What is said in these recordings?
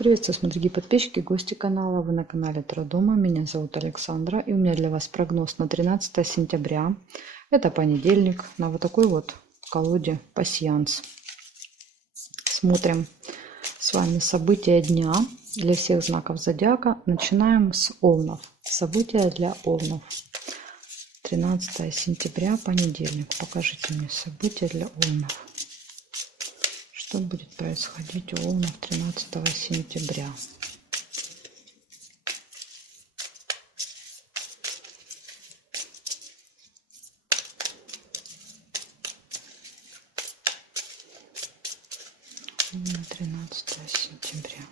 Приветствую, дорогие подписчики, гости канала. Вы на канале Таро Дома. Меня зовут Александра. И у меня для вас прогноз на 13 сентября. Это понедельник. На вот такой вот колоде пасьянс. Смотрим с вами события дня для всех знаков зодиака. Начинаем с Овнов. События для Овнов. 13 сентября, понедельник. Покажите мне события для Овнов. Что будет происходить у Овнов 13 сентября? Овны 13 сентября.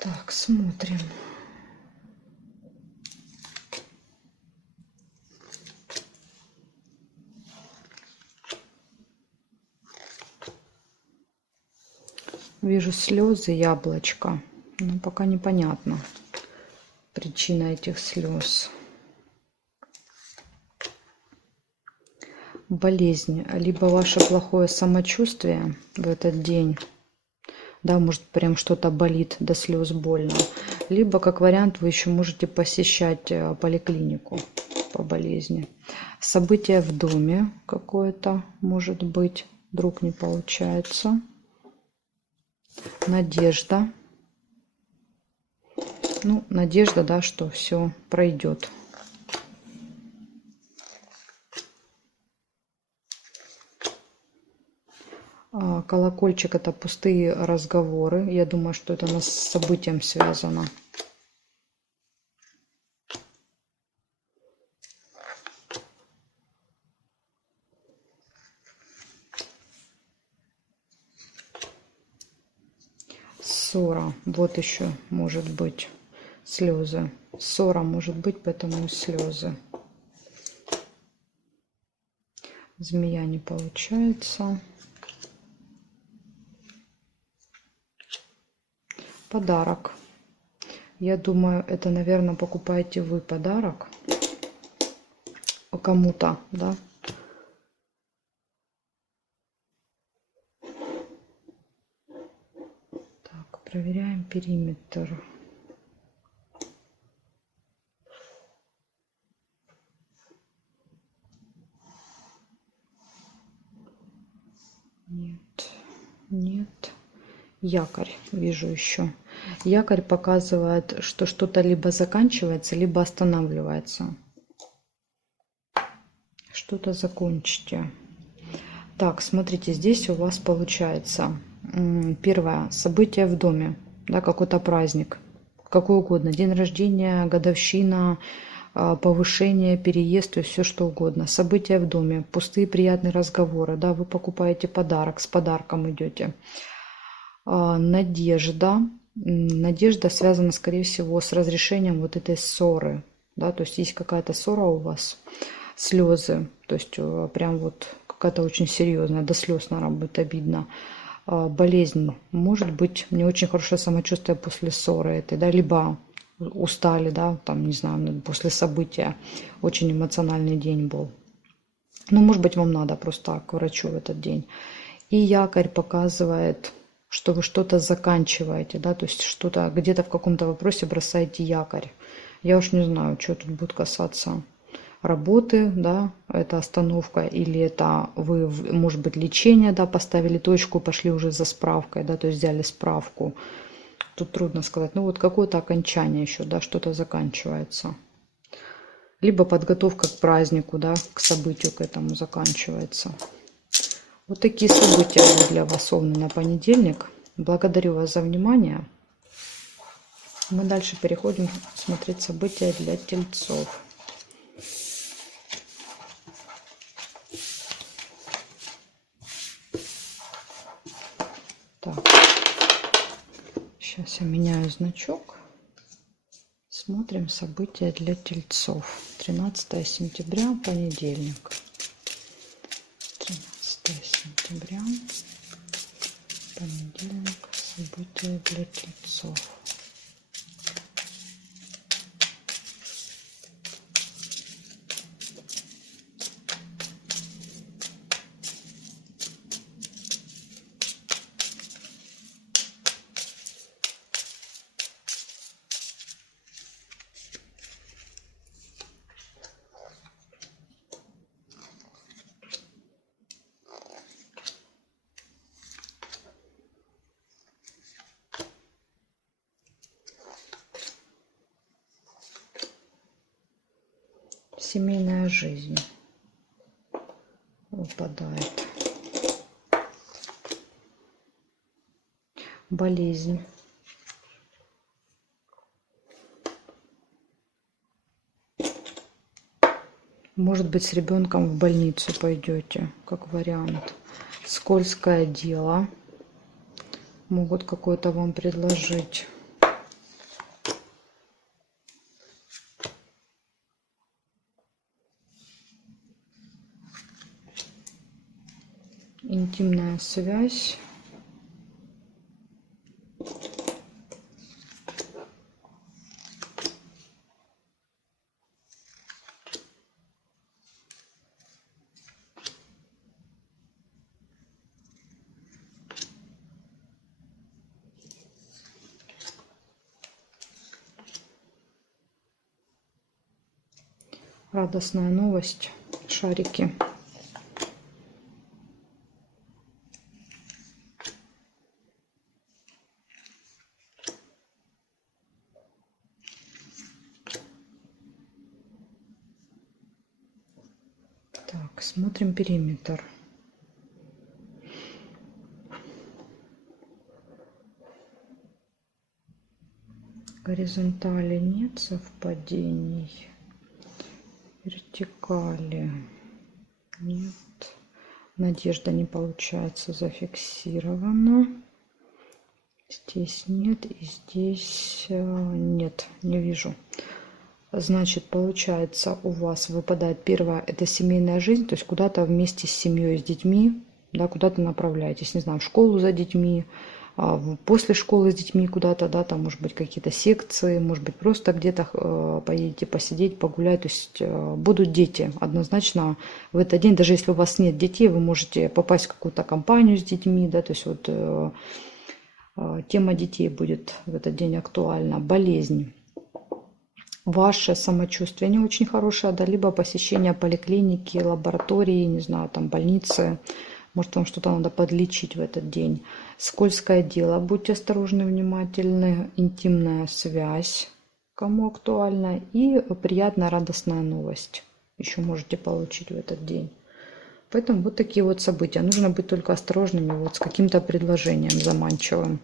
Так, смотрим. Вижу слезы, яблочко. Но пока непонятно причина этих слез. Болезнь. Либо ваше плохое самочувствие в этот день. Да, может прям что-то болит, до слез больно. Либо, как вариант, вы еще можете посещать поликлинику по болезни. Событие в доме какое-то может быть. Вдруг не получается. Надежда. Ну, надежда, да, что все пройдет. Колокольчик — это пустые разговоры. Я думаю, что это с событием связано. Ссора. Вот еще может быть слезы. Ссора может быть, поэтому слезы. Змея не получается. Подарок. Я думаю, это, наверное, покупаете вы подарок кому-то, да? Так, проверяем периметр. Нет, нет. Якорь вижу еще. Якорь показывает, что что-то либо заканчивается, либо останавливается. Что-то закончите. Так, смотрите, здесь у вас получается первое событие в доме, да, какой-то праздник, какой угодно, день рождения, годовщина, повышение, переезд, то есть все что угодно. События в доме, пустые приятные разговоры, да, вы покупаете подарок, с подарком идете. Надежда. Надежда связана, скорее всего, с разрешением вот этой ссоры, да, то есть есть какая-то ссора у вас, слезы, то есть прям вот какая-то очень серьезная, до слез, наверное, будет обидно. Болезнь. Может быть, не очень хорошее самочувствие после ссоры этой, да, либо устали, да, там, не знаю, после события. Очень эмоциональный день был. Ну, может быть, вам надо просто к врачу в этот день. И якорь показывает, что вы что-то заканчиваете, да, то есть что-то где-то в каком-то вопросе бросаете якорь. Я уж не знаю, что тут будет касаться работы, да, это остановка, или это вы, может быть, лечение, да, поставили точку, пошли уже за справкой, да, то есть взяли справку. Тут трудно сказать. Ну вот какое-то окончание еще, да, что-то заканчивается. Либо подготовка к празднику, да, к событию к этому заканчивается. Вот такие события для вас, Овны, на понедельник. Благодарю вас за внимание. Мы дальше переходим смотреть события для Тельцов. Так, сейчас я меняю значок. Смотрим события для Тельцов. 13 сентября, понедельник. 13 сентября, понедельник, события для Тельцов. семейная жизнь выпадает. Болезнь. Может быть, с ребенком в больницу пойдете, как вариант. Скользкое дело. Могут какое-то вам предложить. Интимная связь. Радостная новость. Шарики. Так, смотрим периметр. Горизонтали нет совпадений. Вертикали нет. Надежда не получается, зафиксирована. Здесь нет и здесь нет, не вижу. Значит, получается, у вас выпадает первое, это семейная жизнь, то есть куда-то вместе с семьей, с детьми, да, куда-то направляетесь, не знаю, в школу за детьми, после школы с детьми куда-то, да, там, может быть, какие-то секции, может быть, просто где-то поедете посидеть, погулять, то есть будут дети. Однозначно в этот день, даже если у вас нет детей, вы можете попасть в какую-то компанию с детьми, да, то есть вот тема детей будет в этот день актуальна. Болезнь. Ваше самочувствие не очень хорошее, да, либо посещение поликлиники, лаборатории, не знаю, там больницы. Может, вам что-то надо подлечить в этот день. Скользкое дело, будьте осторожны, внимательны. Интимная связь, кому актуальна. И приятная, радостная новость еще можете получить в этот день. Поэтому вот такие вот события. Нужно быть только осторожными вот с каким-то предложением заманчивым.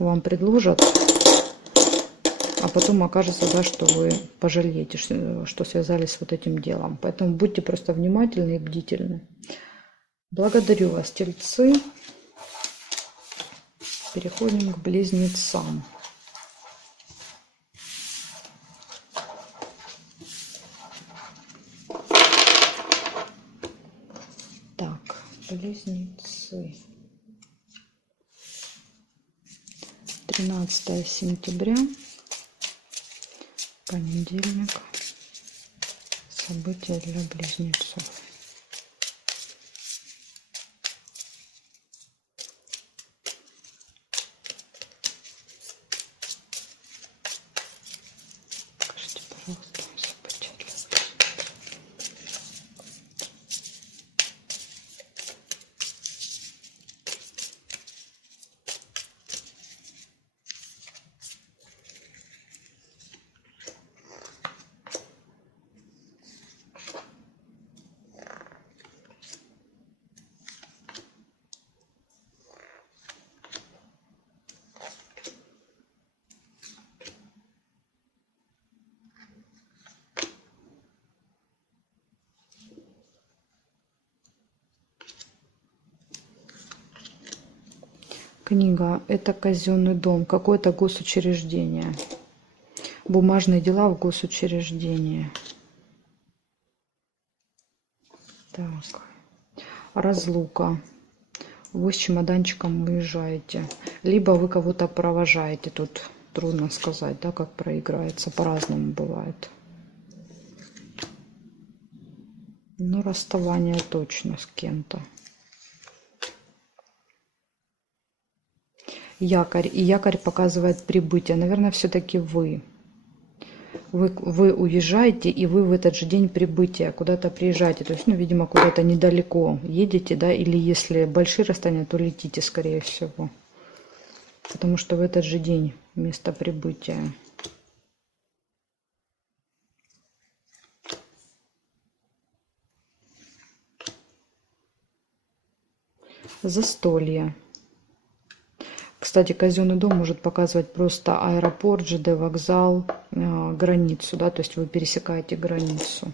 Вам предложат, а потом окажется, да, что вы пожалеете, что связались с вот этим делом. Поэтому будьте просто внимательны и бдительны. Благодарю вас, тельцы. Переходим к близнецам. Так, близнецы. 13 сентября. Понедельник. События для близнецов. Скажите, пожалуйста, события для близнецов. Книга – это казенный дом, какое-то госучреждение. Бумажные дела в госучреждении. Так. Разлука. Вы с чемоданчиком уезжаете. Либо вы кого-то провожаете. Тут трудно сказать, да, как проиграется. По-разному бывает. Ну, расставание точно с кем-то. Якорь. И якорь показывает прибытие. Наверное, все-таки вы. Вы уезжаете, и вы в этот же день прибытия куда-то приезжаете. То есть, ну, видимо, куда-то недалеко едете, да, или если большие расстояния, то летите, скорее всего. Потому что в этот же день место прибытия. Застолье. Кстати, казенный дом может показывать просто аэропорт, ЖД вокзал, границу, да, то есть вы пересекаете границу.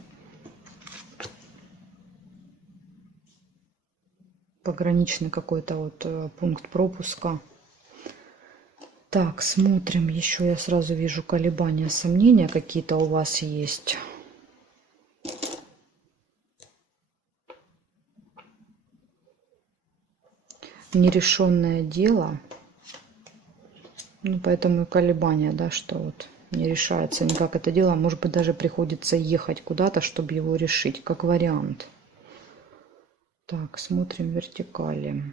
Пограничный какой-то вот пункт пропуска. Так, смотрим еще. Я сразу вижу колебания, сомнения какие-то у вас есть. Нерешенное дело. Ну, поэтому и колебания, да, что вот не решается никак это дело. Может быть, даже приходится ехать куда-то, чтобы его решить, как вариант. Так, смотрим вертикали.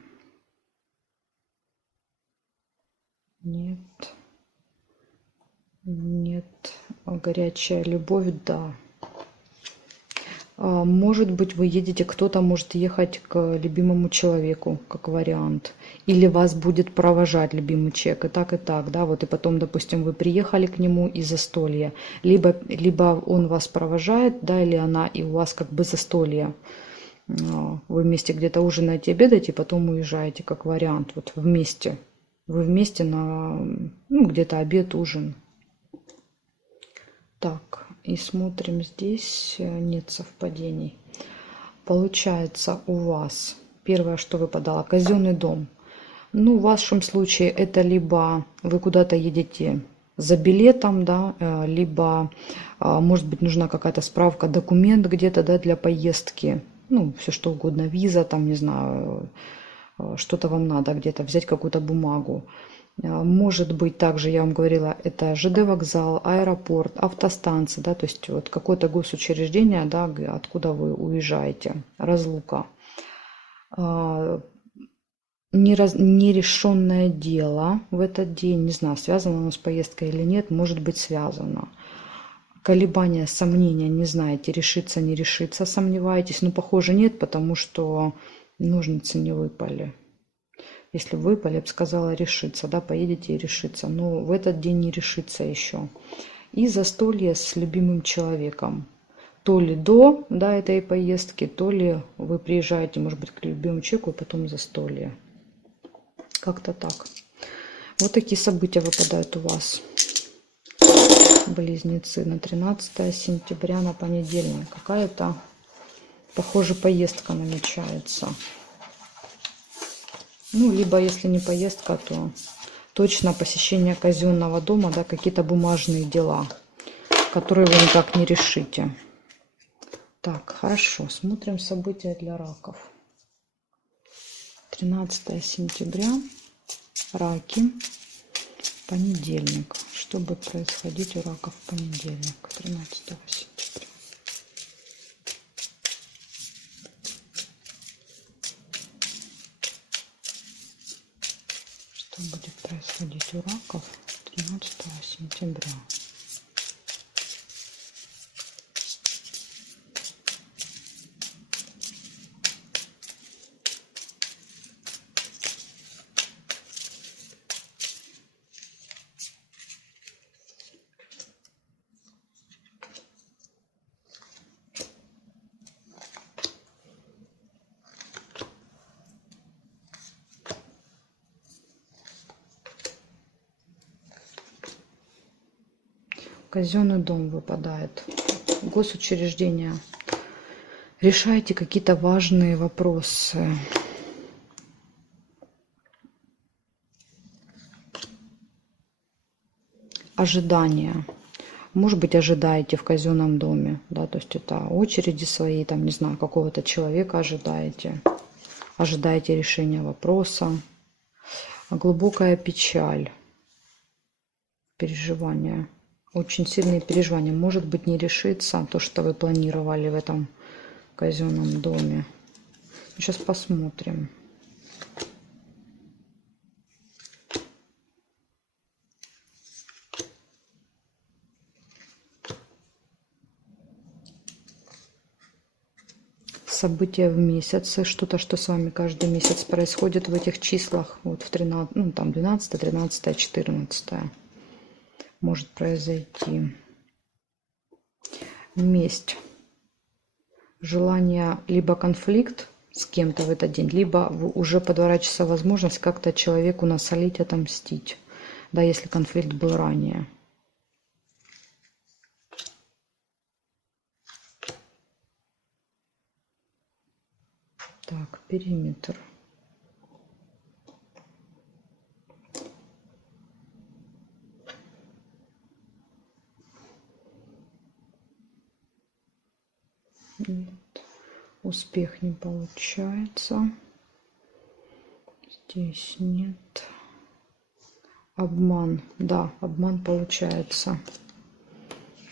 Нет. Нет. Горячая любовь, да. Может быть, вы едете, кто-то может ехать к любимому человеку, как вариант. Или вас будет провожать любимый человек, и так, да. Вот и потом, допустим, вы приехали к нему из застолья. Либо он вас провожает, да, или она, и у вас как бы застолье. Вы вместе где-то ужинаете, обедаете, потом уезжаете, как вариант. Вот вместе. Вы вместе на, ну, где-то обед, ужин. Так, и смотрим здесь. Нет совпадений. Получается у вас первое, что выпадало, казенный дом. Ну, в вашем случае это либо вы куда-то едете за билетом, да, либо, может быть, нужна какая-то справка, документ где-то, да, для поездки. Ну, все что угодно, виза, там, не знаю, что-то вам надо где-то, взять какую-то бумагу. Может быть, также, я вам говорила, это ЖД вокзал, аэропорт, автостанция, да, то есть вот какое-то госучреждение, да, откуда вы уезжаете, разлука. Нерешенное дело в этот день, не знаю, связано оно с поездкой или нет, может быть связано. Колебания, сомнения, не знаете, решиться, не решиться, сомневаетесь. Но, похоже, нет, потому что ножницы не выпали. Если выпали, я бы сказала решиться, да, поедете и решиться. Но в этот день не решится еще. И застолье с любимым человеком. То ли до, да, этой поездки, то ли вы приезжаете, может быть, к любимому человеку, и потом застолье. Как-то так. Вот такие события выпадают у вас. Близнецы на 13 сентября, на понедельник. Какая-то, похоже, поездка намечается. Ну, либо если не поездка, то точно посещение казенного дома, да, какие-то бумажные дела, которые вы никак не решите. Так, хорошо, смотрим события для раков. 13 сентября, раки, понедельник. Что будет происходить у раков в понедельник, 13 сентября? Что будет происходить у раков 13 сентября? Казенный дом выпадает. Госучреждения. Решайте какие-то важные вопросы. Ожидания. Может быть, ожидаете в казенном доме. Да, то есть это очереди свои, там, не знаю, какого-то человека ожидаете. Ожидаете решения вопроса. Глубокая печаль. Переживания. Очень сильные переживания. Может быть, не решится то, что вы планировали в этом казенном доме. Сейчас посмотрим. События в месяце, что-то, что с вами каждый месяц происходит в этих числах. Вот в 13, ну там 12, 13, 14. Может произойти. Месть. Желание, либо конфликт с кем-то в этот день, либо уже подворачивается возможность как-то человеку насолить, отомстить, да, если конфликт был ранее. Так, периметр. Нет. Успех не получается. Здесь нет. Обман. Да, обман получается.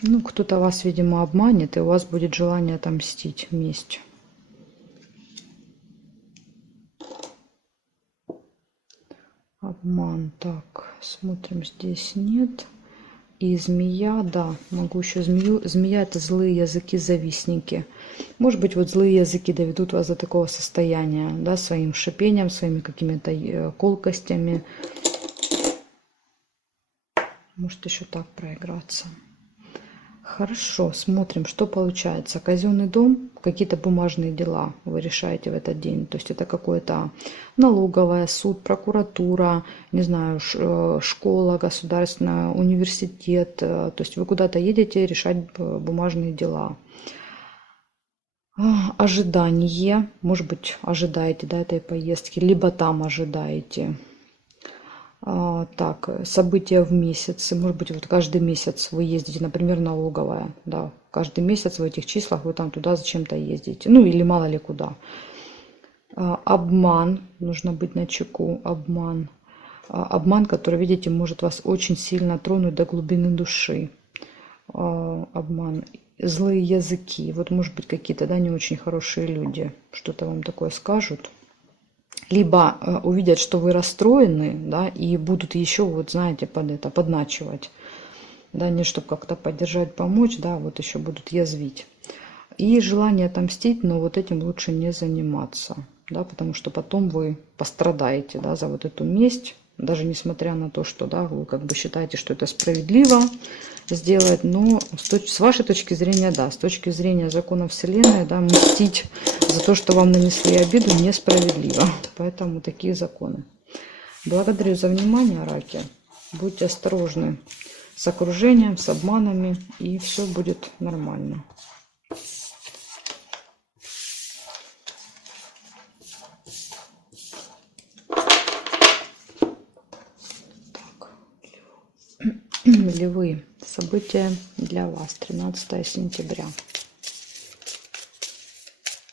Ну, кто-то вас, видимо, обманет, и у вас будет желание отомстить, месть. Обман. Так, смотрим, здесь нет. И змея, да, могу еще змею. Змея — это злые языки, завистники. Может быть, вот злые языки доведут вас до такого состояния, да, своим шипением, своими какими-то колкостями. Может еще так проиграться. Хорошо, смотрим, что получается. Казенный дом, какие-то бумажные дела вы решаете в этот день. То есть это какое-то налоговая, суд, прокуратура, не знаю, школа государственная, университет. То есть вы куда-то едете решать бумажные дела. Ожидание, может быть, ожидаете, да, этой поездки, либо там ожидаете. Так, события в месяц. Может быть, вот каждый месяц вы ездите, например, налоговая. Да, каждый месяц в этих числах вы там туда зачем-то ездите. Ну, или мало ли куда. Обман. Нужно быть начеку. Обман. Обман, который, видите, может вас очень сильно тронуть до глубины души. Обман. Злые языки. Вот, может быть, какие-то, да, не очень хорошие люди что-то вам такое скажут. Либо увидят, что вы расстроены, да, и будут еще, вот знаете, подначивать, да, не чтобы как-то поддержать, помочь, да, вот еще будут язвить. И желание отомстить, но вот этим лучше не заниматься, да, потому что потом вы пострадаете, да, за вот эту месть, даже несмотря на то, что, да, вы как бы считаете, что это справедливо сделать, но с вашей точки зрения, да, с точки зрения закона Вселенной, да, мстить за то, что вам нанесли обиду, несправедливо. Поэтому такие законы. Благодарю за внимание, раки. Будьте осторожны с окружением, с обманами, и все будет нормально. Львы. События для вас. 13 сентября.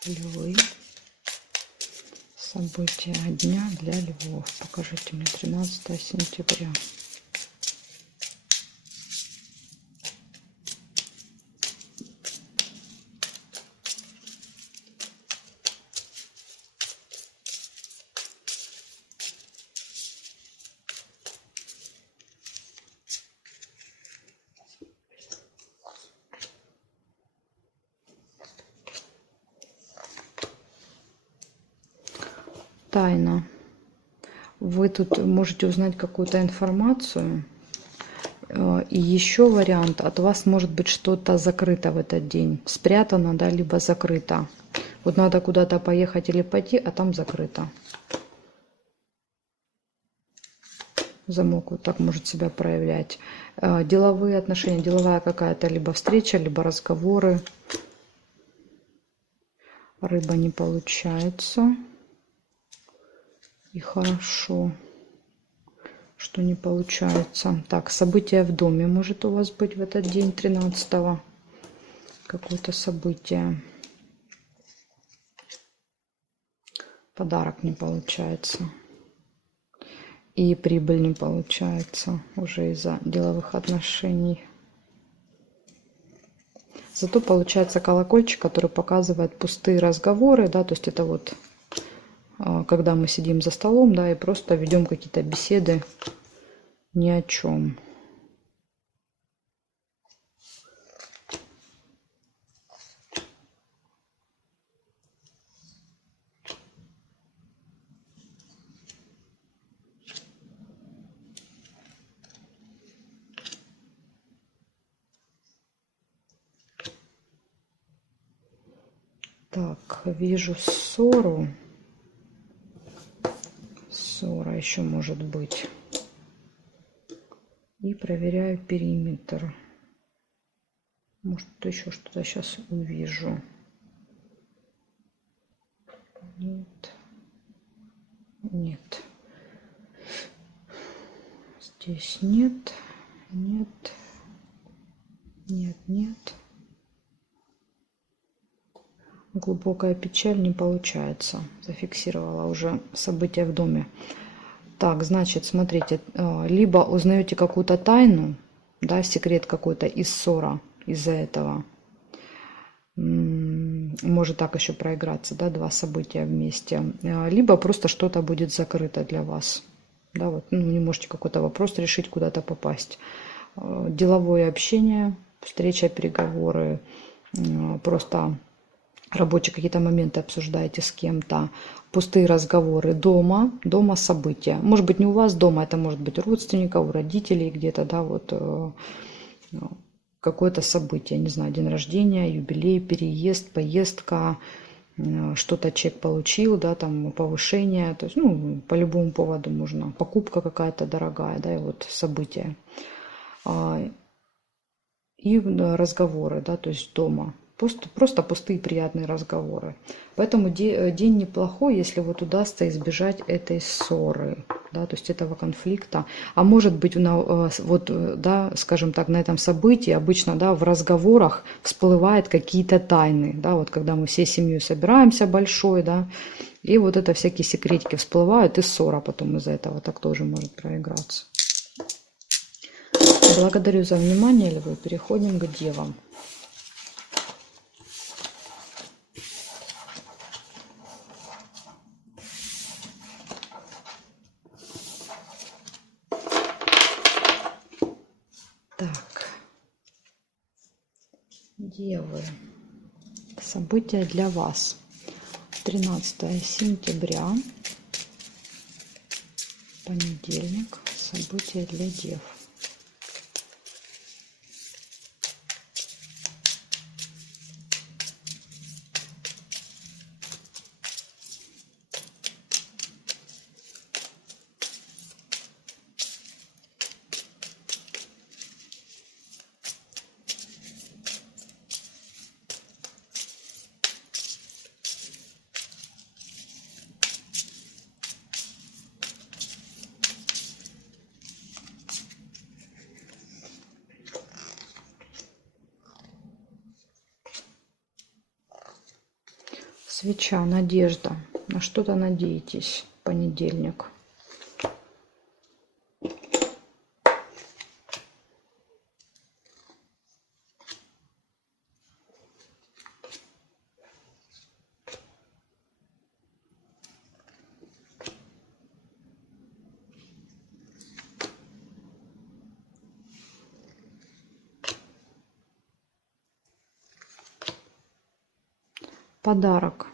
Львы. События дня для львов. Покажите мне 13 сентября. Тайна. Вы тут можете узнать какую-то информацию. И еще вариант. От вас может быть что-то закрыто в этот день. Спрятано, да, либо закрыто. Вот надо куда-то поехать или пойти, а там закрыто. Замок вот так может себя проявлять. Деловые отношения, деловая какая-то либо встреча, либо разговоры. Рыба не получается. И хорошо, что не получается. Так, событие в доме может у вас быть в этот день, 13-го. Какое-то событие. Подарок не получается. И прибыль не получается уже из-за деловых отношений. Зато получается колокольчик, который показывает пустые разговоры, да, то есть это вот когда мы сидим за столом, да, и просто ведем какие-то беседы ни о чем. Так, вижу ссору. Ссора еще может быть. И проверяю периметр. Может, еще что-то сейчас увижу. Нет. Нет. Здесь нет. Нет. Нет, нет. Глубокая печаль не получается. Зафиксировала уже события в доме. Так, значит, смотрите, либо узнаете какую-то тайну, да, секрет какой-то из ссора из-за этого. Может так еще проиграться, да, два события вместе. Либо просто что-то будет закрыто для вас. Да, вот, ну, не можете какой-то вопрос решить, куда-то попасть. Деловое общение, встреча, переговоры, просто рабочие какие-то моменты обсуждаете с кем-то, пустые разговоры дома, дома события. Может быть, не у вас дома, это может быть у родственников, у родителей где-то, да, вот какое-то событие, не знаю, день рождения, юбилей, переезд, поездка, что-то человек получил, да, там повышение, то есть, ну, по любому поводу можно, покупка какая-то дорогая, да, и вот события. И разговоры, да, то есть дома. Просто пустые приятные разговоры. Поэтому день неплохой, если вот удастся избежать этой ссоры, да, то есть этого конфликта. А может быть, вот, да, скажем так, на этом событии обычно, да, в разговорах всплывают какие-то тайны, да, вот когда мы всей семьей собираемся большой, да, и вот это всякие секретики всплывают, и ссора потом из-за этого так тоже может проиграться. Благодарю за внимание, львы. Переходим к девам. Так, девы, события для вас. 13 сентября, понедельник, события для дев. Свеча, надежда. На что-то надеетесь. Понедельник. Подарок.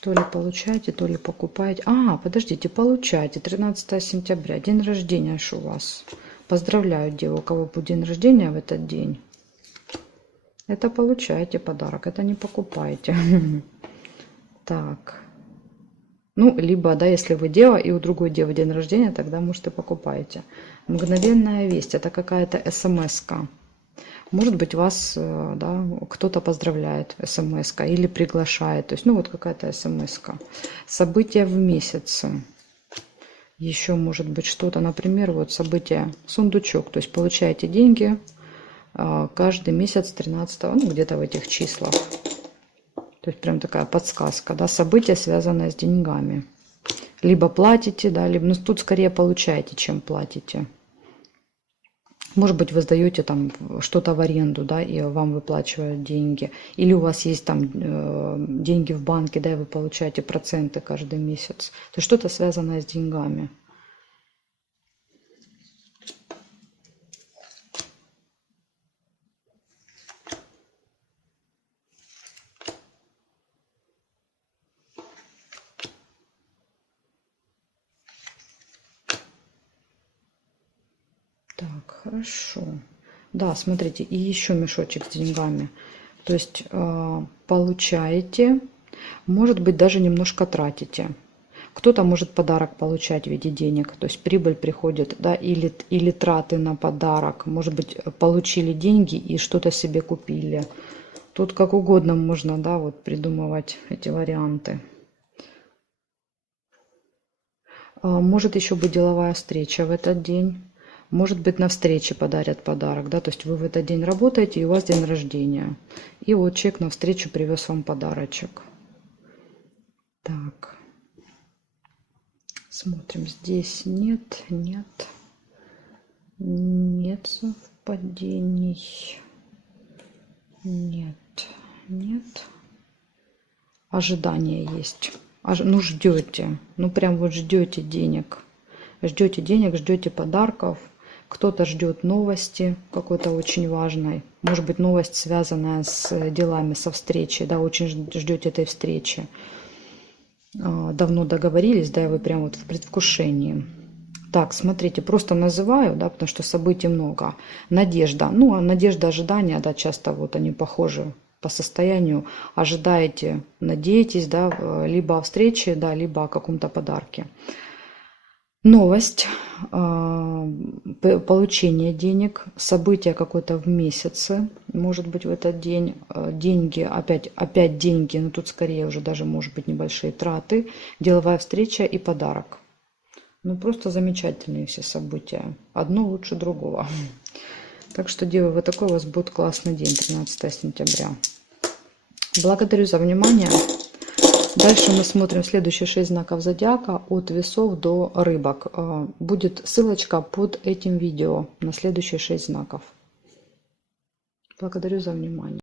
То ли получаете, то ли покупаете. Подождите, получаете. 13 сентября. День рождения аж у вас. Поздравляю, девы, у кого будет день рождения в этот день. Это получаете подарок, это не покупаете. Так. Ну, либо, да, если вы дева и у другой девы день рождения, тогда, может, и покупаете. Мгновенная весть. Это какая-то смс-ка. Может быть, вас, да, кто-то поздравляет, смс-ка, или приглашает. То есть, ну, вот какая-то смс-ка. События в месяце. Еще может быть что-то, например, вот событие сундучок. То есть, получаете деньги каждый месяц 13-го, ну, где-то в этих числах. То есть, прям такая подсказка, да, событие, связанное с деньгами. Либо платите, да, либо, ну, тут скорее получаете, чем платите. Может быть, вы сдаете там что-то в аренду, да, и вам выплачивают деньги. Или у вас есть там деньги в банке, да, и вы получаете проценты каждый месяц. То есть что-то связанное с деньгами. Так, хорошо. Да, смотрите, и еще мешочек с деньгами. То есть получаете, может быть, даже немножко тратите. Кто-то может подарок получать в виде денег, то есть прибыль приходит, да, или траты на подарок. Может быть, получили деньги и что-то себе купили. Тут как угодно можно, да, вот придумывать эти варианты. Может еще быть деловая встреча в этот день. Может быть, на встрече подарят подарок, да, то есть вы в этот день работаете, и у вас день рождения. И вот человек на встречу привез вам подарочек. Так. Смотрим, здесь нет совпадений. Нет. Ожидание есть. Ну, ждете. Ну, прям вот ждете денег. Ждете подарков. Кто-то ждет новости какой-то очень важной. Может быть, новость, связанная с делами, со встречей. Да, очень ждете этой встречи. Давно договорились, да, и вы прям вот в предвкушении. Так, смотрите, просто называю, да, потому что событий много. Надежда. Ну, надежда, ожидания, да, часто вот они похожи по состоянию. Ожидаете, надеетесь, да, либо о встрече, да, либо о каком-то подарке. Новость, получение денег, событие какое-то в месяце, может быть, в этот день, деньги, опять деньги, но тут скорее уже даже, может быть, небольшие траты, деловая встреча и подарок. Ну, просто замечательные все события. Одно лучше другого. Так что, девы, вот такой у вас будет классный день, 13 сентября. Благодарю за внимание. Дальше мы смотрим следующие 6 знаков зодиака от весов до рыбок. Будет ссылочка под этим видео на следующие 6 знаков. Благодарю за внимание.